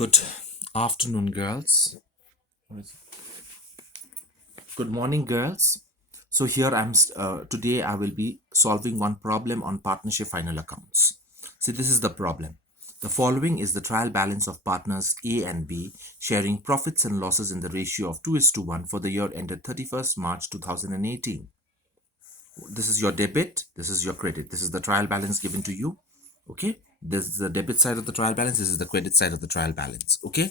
Good afternoon, girls. What is it? Good morning, girls. So here today I will be solving one problem on partnership final accounts. See, this is the problem. The following is the trial balance of partners A and B sharing profits and losses in the ratio of 2:1 for the year ended 31st March 2018. This is your debit, this is your credit. This is the trial balance given to you. Okay, this is the debit side of the trial balance, this is the credit side of the trial balance. Okay,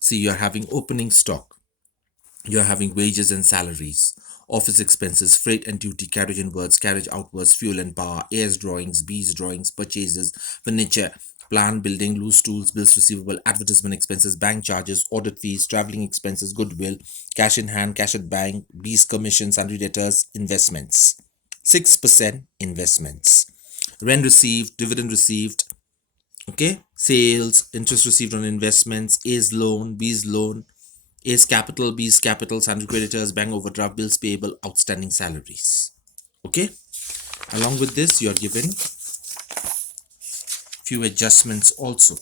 see, you're having opening stock, you're having wages and salaries, office expenses, freight and duty, carriage inwards, carriage outwards, fuel and power, A's drawings, B's drawings, purchases, furniture, plant, building, loose tools, bills receivable, advertisement expenses, bank charges, audit fees, traveling expenses, goodwill, cash in hand, cash at bank, B's commissions, sundry debtors, investments. 6% investments. Rent received, dividend received, okay, sales, interest received on investments, A's loan, B's loan, A's capital, B's capital, sundry creditors, bank overdraft, bills payable, outstanding salaries. Okay, along with this you are given few adjustments also.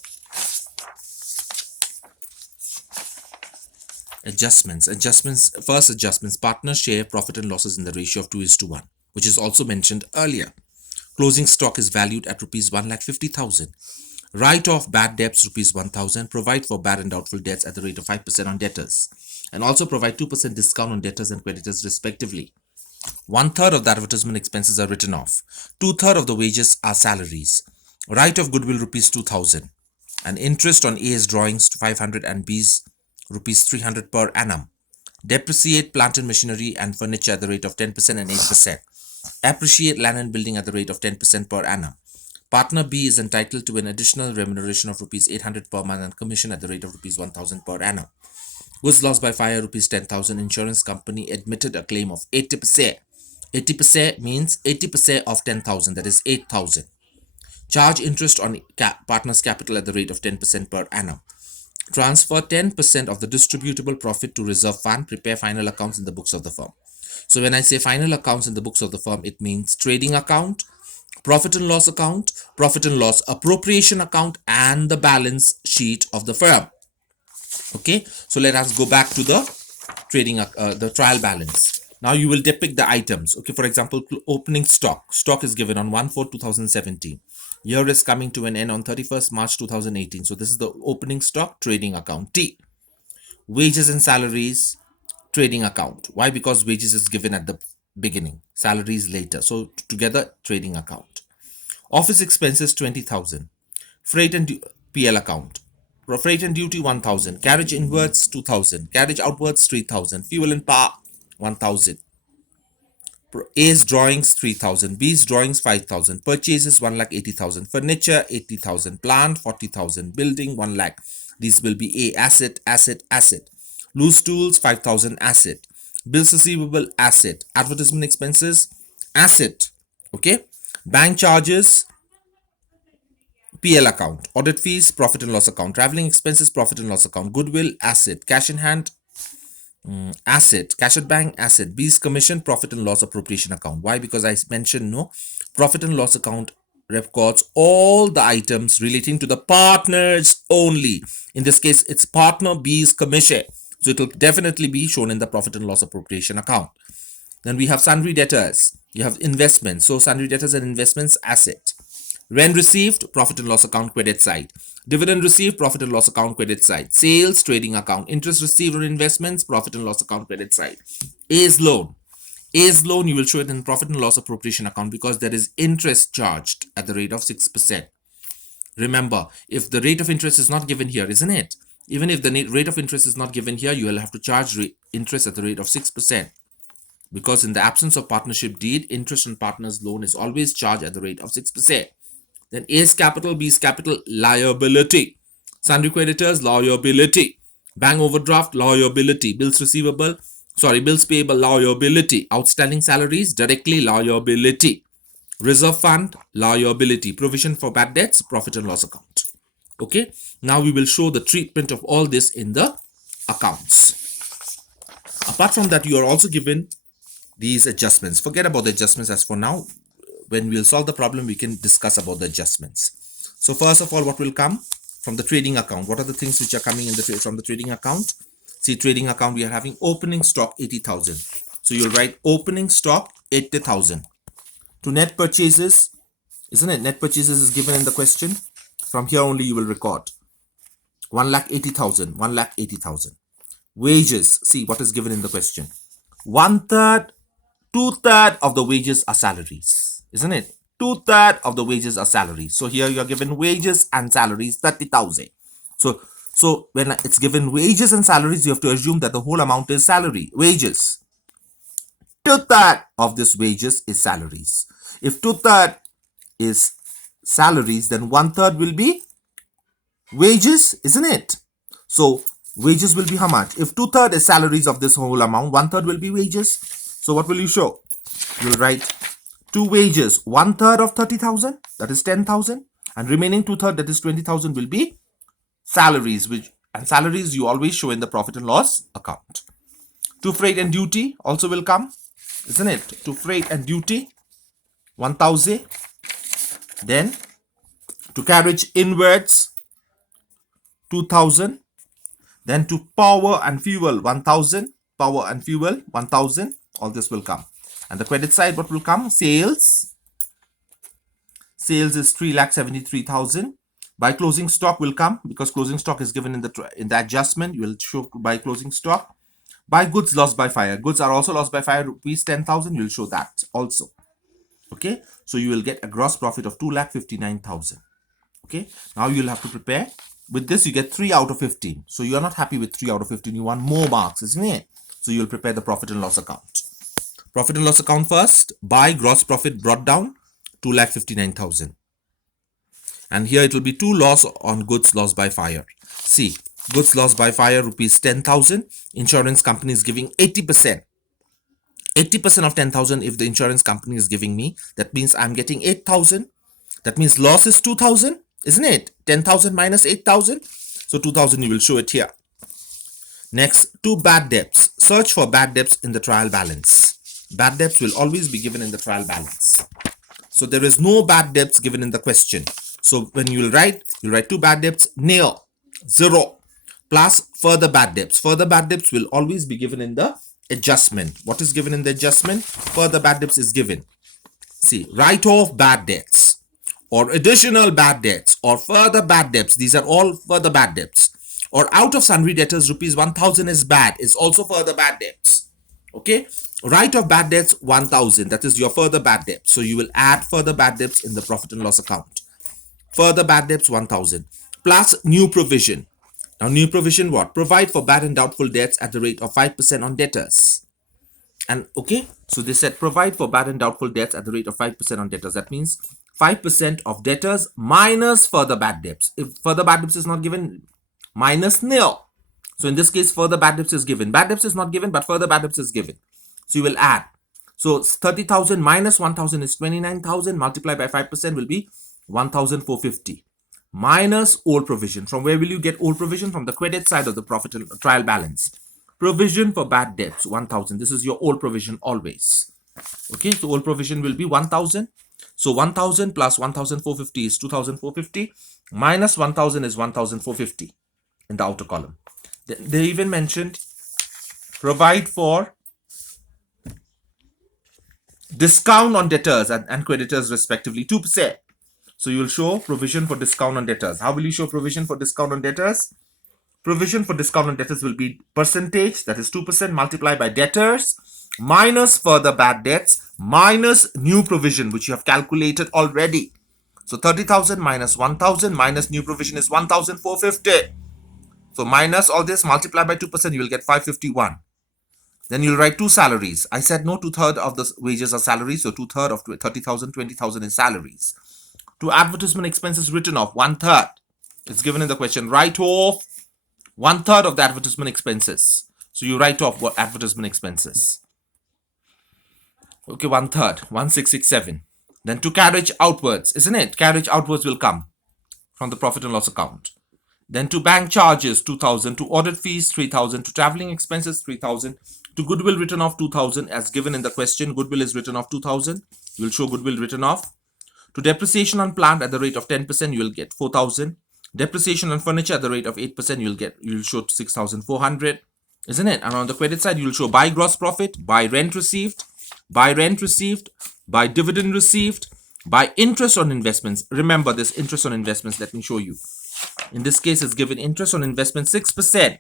First adjustments, partner share profit and losses in the ratio of 2:1, which is also mentioned earlier. Closing stock is valued at rupees 1,50,000. Write off bad debts rupees 1,000. Provide for bad and doubtful debts at the rate of 5% on debtors, and also provide 2% discount on debtors and creditors respectively. 1/3 of the advertisement expenses are written off. 2/3 of the wages are salaries. Write off goodwill rupees 2,000, and interest on A's drawings 500 and B's rupees 300 per annum. Depreciate plant and machinery and furniture at the rate of 10% and 8%. Appreciate land and building at the rate of 10% per annum. Partner B is entitled to an additional remuneration of rupees 800 per month and commission at the rate of rupees 1,000 per annum. Goods lost by fire rupees 10,000. Insurance company admitted a claim of 80%. 80% means 80% of 10,000, that is 8,000. Charge interest on partner's capital at the rate of 10% per annum. Transfer 10% of the distributable profit to reserve fund. Prepare final accounts in the books of the firm. So when I say final accounts in the books of the firm, it means trading account, profit and loss account, profit and loss appropriation account, and the balance sheet of the firm. Okay, so let us go back to the the trial balance. Now you will depict the items. Okay, for example, opening stock. Stock is given on 1/4/2017. Year is coming to an end on 31st March 2018. So this is the opening stock trading account T. Wages and salaries trading account. Why? Because wages is given at the beginning, salaries later. So together trading account. Office expenses 20,000. Freight and PL account. Freight and duty 1,000. Carriage inwards 2,000. Carriage outwards 3,000. Fuel and power 1,000. A's drawings 3,000. B's drawings 5,000. Purchases 1,80,000. Furniture 80,000. Plant 40,000. Building 1 lakh. These will be A, asset, asset, asset. Loose tools 5,000, asset. Bills receivable, asset. Advertisement expenses, asset. Okay. Bank charges, PL account. Audit fees, profit and loss account. Traveling expenses, profit and loss account. Goodwill, asset. Cash in hand, asset. Cash at bank, asset. B's commission, profit and loss appropriation account. Why? Because I mentioned no, profit and loss account records all the items relating to the partners only. In this case, it's partner B's commission. So it will definitely be shown in the profit and loss appropriation account. Then we have sundry debtors. You have investments. So sundry debtors and investments, asset. Rent received, profit and loss account, credit side. Dividend received, profit and loss account, credit side. Sales, trading account. Interest received on investments, profit and loss account, credit side. A's loan. A's loan, you will show it in profit and loss appropriation account because there is interest charged at the rate of 6%. Remember, if the rate of interest is not given here, isn't it? Even if the rate of interest is not given here, you will have to charge interest at the rate of 6%. Because in the absence of partnership deed, interest on partner's loan is always charged at the rate of 6%. Then A's capital, B's capital, liability. Sundry creditors, liability. Bank overdraft, liability. Bills payable, liability. Outstanding salaries, directly liability. Reserve fund, liability. Provision for bad debts, profit and loss account. Okay, now we will show the treatment of all this in the accounts. Apart from that, you are also given these adjustments. Forget about the adjustments as for now. When we'll solve the problem, we can discuss about the adjustments. So first of all, what will come? from the trading account. What are the things which are coming in from the trading account? See, trading account, we are having opening stock 80,000. So you'll write opening stock 80,000. To net purchases, isn't it? Net purchases is given in the question. From here only you will record 1,80,000, 1,80,000. Wages, see what is given in the question. 1/3, 2/3 of the wages are salaries, isn't it? 2/3 of the wages are salaries. So here you are given wages and salaries 30,000. So when it's given wages and salaries, you have to assume that the whole amount is salary, wages. 2/3 of this wages is salaries. If 2/3 is salaries, then 1/3 will be wages, isn't it? So wages will be how much? If 2/3 is salaries of this whole amount, 1/3 will be wages. So what will you show? You'll write two wages, 1/3 of 30,000, that is 10,000, and remaining 2/3, that is 20,000, will be salaries, and salaries you always show in the profit and loss account. To freight and duty also will come, isn't it? To freight and duty 1,000. Then to carriage inwards 2,000. Then to power and fuel 1,000. Power and fuel 1,000. All this will come. And the credit side, what will come? Sales. Sales is 3,73,000. By closing stock will come, because closing stock is given in the adjustment. You will show by closing stock. By goods lost by fire. Goods are also lost by fire, rupees 10,000. You will show that also. Okay. So you will get a gross profit of 2,59,000. Okay. Now you will have to prepare. With this, you get 3 out of 15. So you are not happy with 3 out of 15. You want more marks, isn't it? So you will prepare the profit and loss account. Profit and loss account first. By gross profit brought down 2,59,000. And here it will be 2 loss on goods lost by fire. See, goods lost by fire, rupees 10,000. Insurance company is giving 80%. 80% of 10,000 if the insurance company is giving me. That means I'm getting 8,000. That means loss is 2,000, isn't it? 10,000 minus 8,000. So 2,000 you will show it here. Next, 2 bad debts. Search for bad debts in the trial balance. Bad debts will always be given in the trial balance. So there is no bad debts given in the question. So when you'll write 2 bad debts, nil, 0, plus further bad debts. Further bad debts will always be given in the adjustment. What is given in the adjustment? Further bad debts is given. See, write off bad debts, or additional bad debts, or further bad debts. These are all further bad debts. Or out of sundry debtors, rupees 1,000 is bad, is also further bad debts. Okay. Write off bad debts 1,000. That is your further bad debts. So you will add further bad debts in the profit and loss account. Further bad debts 1,000 plus new provision. Now new provision what? Provide for bad and doubtful debts at the rate of 5% on debtors. And okay, so they said provide for bad and doubtful debts at the rate of 5% on debtors. That means 5% of debtors minus further bad debts. If further bad debts is not given, minus nil. So in this case, further bad debts is given. Bad debts is not given, but further bad debts is given. So you will add. So 30,000 minus 1,000 is 29,000. Multiplied by 5% will be 1,450. Minus old provision. From where will you get old provision? From the credit side of the profit and trial balance. Provision for bad debts 1,000. This is your old provision always. Okay, so old provision will be 1,000. So 1,000 plus 1,450 is 2,450. Minus 1,000 is 1,450 in the outer column. They even mentioned provide for discount on debtors and creditors respectively 2%. So you will show provision for discount on debtors. How will you show provision for discount on debtors? Provision for discount on debtors will be percentage, that is 2%, multiplied by debtors minus further bad debts minus new provision, which you have calculated already. So 30,000 minus 1,000 minus new provision is 1,450. So minus all this, multiply by 2%, you will get 551. Then you'll write 2 salaries. I said no, 2/3 of the wages are salaries. So 2/3 of 30,000, 20,000 is salaries. To advertisement expenses written off 1/3. It's given in the question. Write off 1/3 of the advertisement expenses. So you write off what advertisement expenses. Okay, 1/3, 1,667. Then to carriage outwards, isn't it? Carriage outwards will come from the profit and loss account. Then to bank charges 2,000, to audit fees 3,000, to traveling expenses 3,000, to goodwill written off 2,000 as given in the question. Goodwill is written off 2,000. You will show goodwill written off. To depreciation on plant at the rate of 10%, you will get 4,000. Depreciation on furniture at the rate of 8%, you'll show 6,400, isn't it? And on the credit side, you'll show by gross profit, by rent received, by dividend received, by interest on investments. Remember this interest on investments, let me show you. In this case, it's given interest on investment 6%,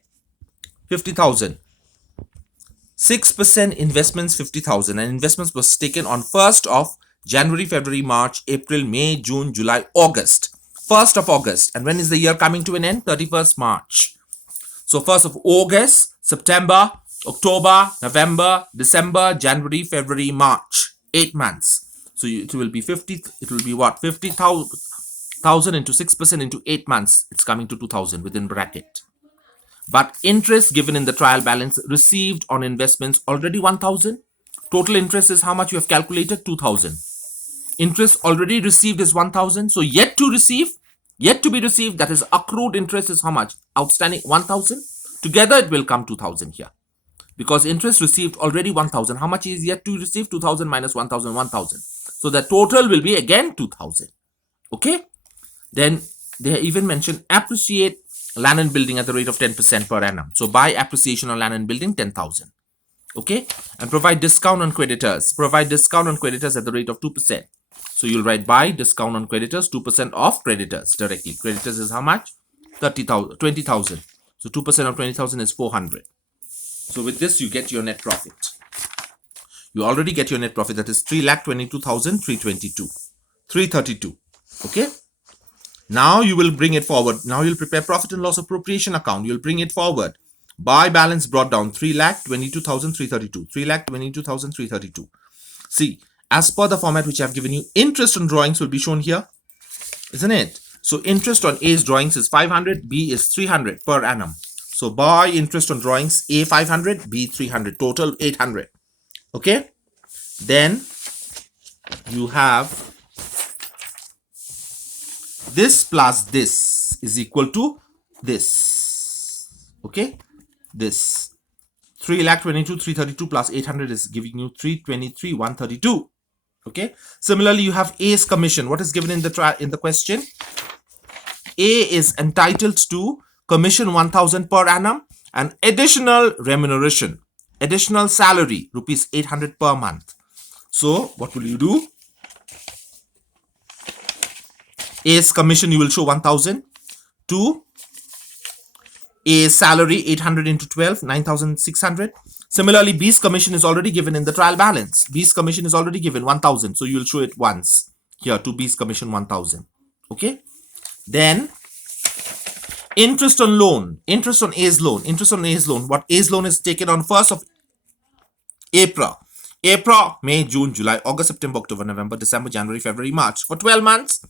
50,000. 6% investments, 50,000. And investments was taken on 1st of January, February, March, April, May, June, July, August. 1st of August. And when is the year coming to an end? 31st March. So 1st of August, September, October, November, December, January, February, March. 8 months. So it will be 50. It will be what? 50,000 into 6% into 8 months. It's coming to 2,000 within bracket. But interest given in the trial balance received on investments already 1,000. Total interest is how much you have calculated? 2,000. Interest already received is 1,000. So yet to be received, that is accrued interest is how much? Outstanding 1,000. Together it will come 2,000 here. Because interest received already 1,000. How much is yet to receive? 2,000 minus 1,000, 1,000. So the total will be again 2,000. Okay. Then they even mentioned appreciate land and building at the rate of 10% per annum. So buy appreciation on land and building 10,000. Okay. And provide discount on creditors. Provide discount on creditors at the rate of 2%. So you'll write buy discount on creditors, 2% off creditors directly. Creditors is how much? 30,000, 20,000. So 2% of 20,000 is 400. So with this, you get your net profit. You already get your net profit. That is 3,22,322. 332. Okay. Now you will bring it forward. Now you'll prepare profit and loss appropriation account. You'll bring it forward. Buy balance brought down 3,22,332. 3,22,332. See, as per the format which I've given you, interest on drawings will be shown here, isn't it? So interest on A's drawings is 500, B is 300 per annum. So buy interest on drawings, A 500, B 300, total 800. Okay. Then you have this plus this is equal to this. Okay. This 3,22,332 plus 800 is giving you 323,132. Okay. Similarly, you have A's commission. What is given in the question? A is entitled to commission 1,000 per annum and additional remuneration, additional salary, rupees 800 per month. So what will you do? A's commission you will show 1,000. 2. A's salary 800 into 12, 9,600. Similarly, B's commission is already given in the trial balance. B's commission is already given 1,000. So you will show it once here to B's commission 1,000. Okay. Then interest on loan, interest on A's loan, interest on A's loan. What A's loan is taken on 1st of April. April, May, June, July, August, September, October, November, December, January, February, March. For 12 months.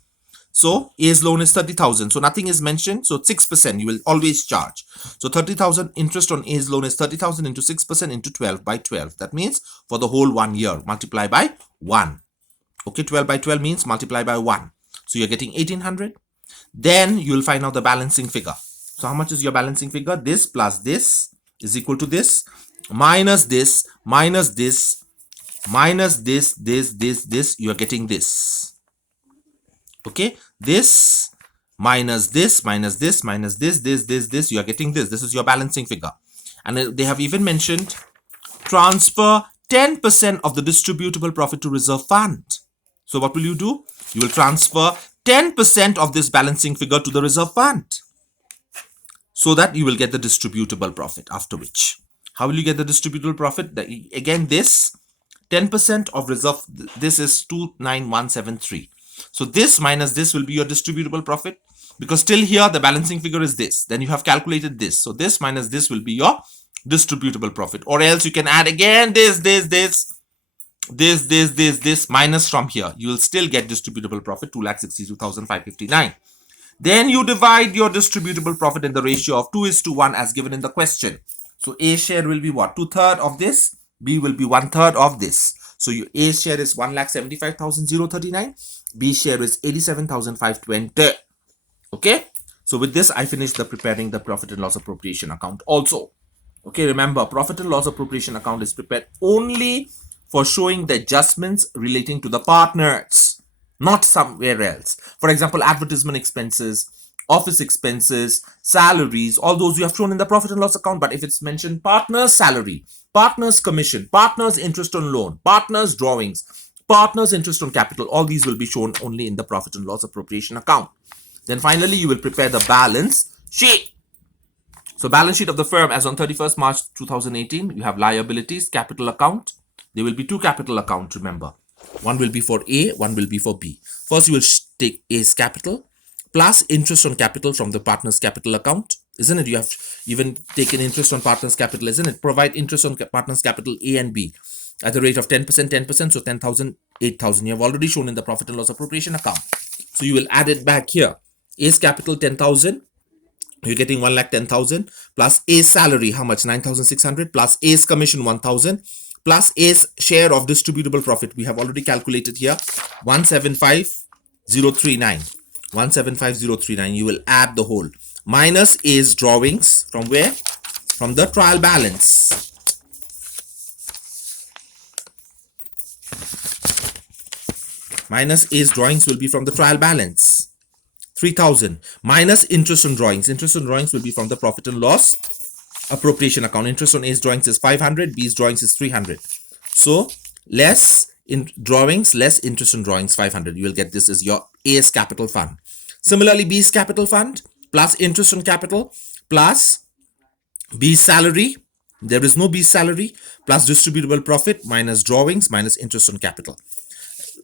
So A's loan is 30,000. So nothing is mentioned. So 6% you will always charge. So 30,000 interest on A's loan is 30,000 into 6% into 12 by 12. That means for the whole 1 year, multiply by 1. Okay, 12 by 12 means multiply by 1. So you're getting 1,800. Then you will find out the balancing figure. So how much is your balancing figure? This plus this is equal to this minus this minus this minus this. You are getting this. Okay, this minus this minus this minus this. You are getting this. This is your balancing figure. And they have even mentioned transfer 10% of the distributable profit to reserve fund. So what will you do? You will transfer 10% of this balancing figure to the reserve fund so that you will get the distributable profit after which. How will you get the distributable profit? Again, this 10% of reserve, this is 29173. So this minus this will be your distributable profit because still here the balancing figure is this. Then you have calculated this. So this minus this will be your distributable profit. Or else you can add again this minus from here. You will still get distributable profit 2,62,559. Then you divide your distributable profit in the ratio of 2:1 as given in the question. So A share will be what? 2/3 of this. B will be 1/3 of this. So your A share is 1,75,039. B share is 87,520. Okay. So with this, I finished preparing the profit and loss appropriation account also. Okay. Remember, profit and loss appropriation account is prepared only for showing the adjustments relating to the partners, not somewhere else. For example, advertisement expenses office expenses, salaries, all those you have shown in the profit and loss account. But if it's mentioned partner's salary, partner's commission, partner's interest on loan, partner's drawings, partner's interest on capital, all these will be shown only in the profit and loss appropriation account. Then finally, you will prepare the balance sheet. So balance sheet of the firm as on 31st March 2018, you have liabilities, capital account. There will be two capital accounts, remember. One will be for A, one will be for B. First, you will take A's capital plus interest on capital from the partner's capital account. Isn't it? You have even taken interest on partner's capital, isn't it? Provide interest on partner's capital A and B at the rate of 10%, 10%, so 10,000, 8,000. You have already shown in the profit and loss appropriation account. So you will add it back here. A's capital 10,000. You're getting 1,10,000 plus A's salary, how much? 9,600 plus A's commission 1,000 plus A's share of distributable profit. We have already calculated here 175,039. 175,039. You will add the whole minus A's drawings from where? From the trial balance. Minus A's drawings will be from the trial balance. 3,000 minus interest on drawings. Interest on drawings will be from the profit and loss appropriation account. Interest on A's drawings is 500, B's drawings is 300. So less in drawings, less interest on drawings, 500. You will get this as your A's capital fund. Similarly, B's capital fund plus interest on capital plus B's salary. There is no B's salary plus distributable profit minus drawings minus interest on capital.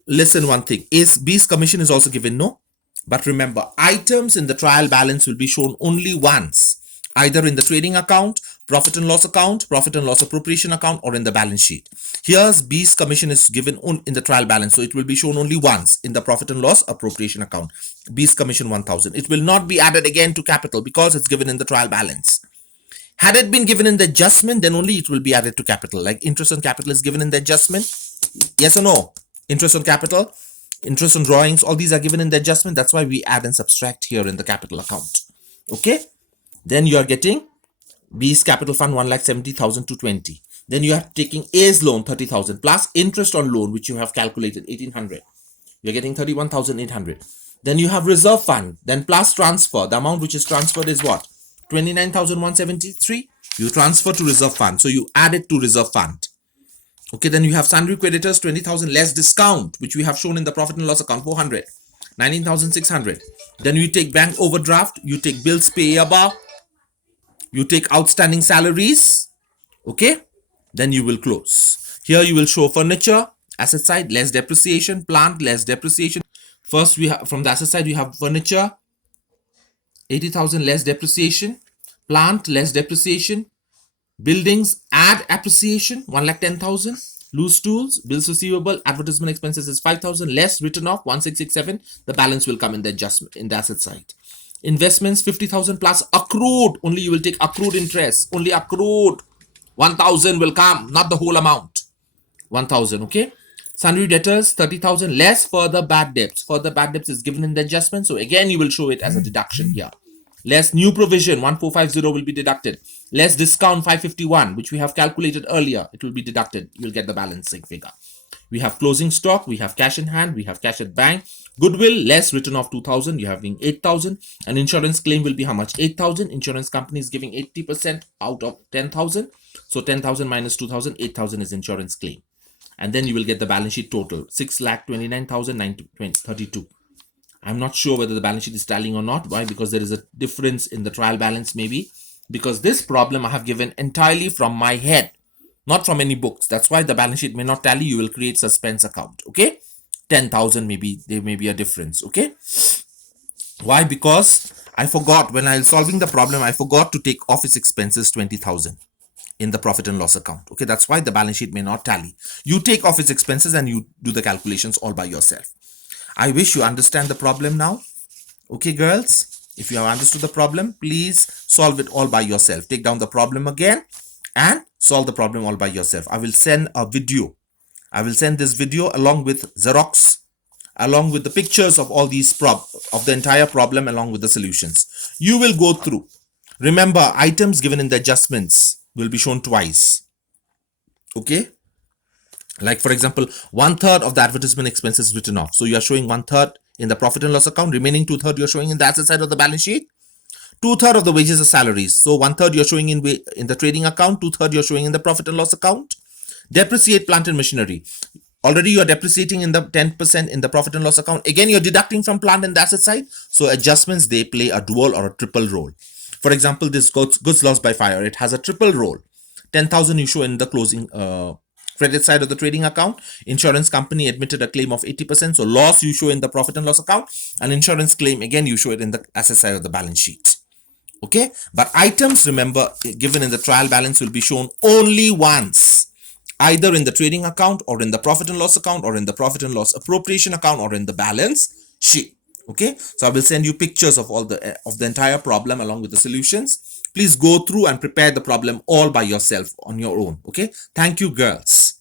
Listen one thing. B's commission is also given, no? But remember, items in the trial balance will be shown only once, either in the trading account, profit and loss account, profit and loss appropriation account, or in the balance sheet. Here's B's commission is given in the trial balance, so it will be shown only once in the profit and loss appropriation account. B's commission 1,000. It will not be added again to capital because it's given in the trial balance. Had it been given in the adjustment, then only it will be added to capital. Like interest on capital is given in the adjustment. Yes or no? Interest on capital, interest on drawings, all these are given in the adjustment. That's why we add and subtract here in the capital account. Okay. Then you are getting B's capital fund 1,70,220. Then you are taking A's loan 30,000 plus interest on loan, which you have calculated 1,800. You're getting 31,800. Then you have reserve fund, then plus transfer. The amount which is transferred is what? 29,173. You transfer to reserve fund. So you add it to reserve fund. Okay, then you have sundry creditors 20,000 less discount, which we have shown in the profit and loss account 400, 19,600. Then you take bank overdraft, you take bills payable, you take outstanding salaries. Okay, then you will close. Here you will show furniture, asset side, less depreciation, plant, less depreciation. First, we have from the asset side, you have furniture, 80,000 less depreciation, plant, less depreciation. Buildings, add appreciation, 1,10,000. Loose tools, bills receivable, advertisement expenses is 5,000. Less written off, 1,667. The balance will come in the adjustment in the asset side. Investments, 50,000 plus accrued. Only you will take accrued interest. Only accrued. 1,000 will come, not the whole amount. 1,000, okay? Sundry debtors, 30,000 less further bad debts. Further bad debts is given in the adjustment. So again, you will show it as a deduction here. Less new provision, 1,450 will be deducted. Less discount, 551, which we have calculated earlier. It will be deducted. You'll get the balancing figure. We have closing stock. We have cash in hand. We have cash at bank. Goodwill, less written off 2,000. You're having 8,000. An insurance claim will be how much? 8,000. Insurance company is giving 80% out of 10,000. So 10,000 minus 2,000, 8,000 is insurance claim. And then you will get the balance sheet total, 6,29,932. I'm not sure whether the balance sheet is tallying or not. Why? Because there is a difference in the trial balance maybe. Because this problem I have given entirely from my head, not from any books. That's why the balance sheet may not tally. You will create suspense account. Okay. 10,000 maybe. There may be a difference. Okay. Why? Because I forgot when I was solving the problem, I forgot to take office expenses 20,000 in the profit and loss account. Okay. That's why the balance sheet may not tally. You take office expenses and you do the calculations all by yourself. I wish you understand the problem now. Okay, girls. If you have understood the problem, please solve it all by yourself. Take down the problem again and solve the problem all by yourself. I will send a video. I will send this video along with Xerox, along with the pictures of all these of the entire problem along with the solutions. You will go through. Remember, items given in the adjustments will be shown twice. Okay. Like for example, 1/3 of the advertisement expenses written off. So you are showing 1/3 in the profit and loss account. Remaining 2/3 you're showing in the asset side of the balance sheet. 2/3 of the wages are salaries. So 1/3 you're showing in the trading account, 2/3 you're showing in the profit and loss account. Depreciate plant and machinery. Already you're depreciating in the 10% in the profit and loss account. Again, you're deducting from plant and the asset side. So adjustments, they play a dual or a triple role. For example, this goods lost by fire, it has a triple role. 10,000 you show in the closing credit side of the trading account. Insurance company admitted a claim of 80%. So loss you show in the profit and loss account. An insurance claim, again, you show it in the asset side of the balance sheet. Okay, but items, remember, given in the trial balance will be shown only once, either in the trading account or in the profit and loss account or in the profit and loss appropriation account or in the balance sheet. Okay, so I will send you pictures of all the entire problem along with the solutions. Please go through and prepare the problem all by yourself on your own. Okay, thank you, girls.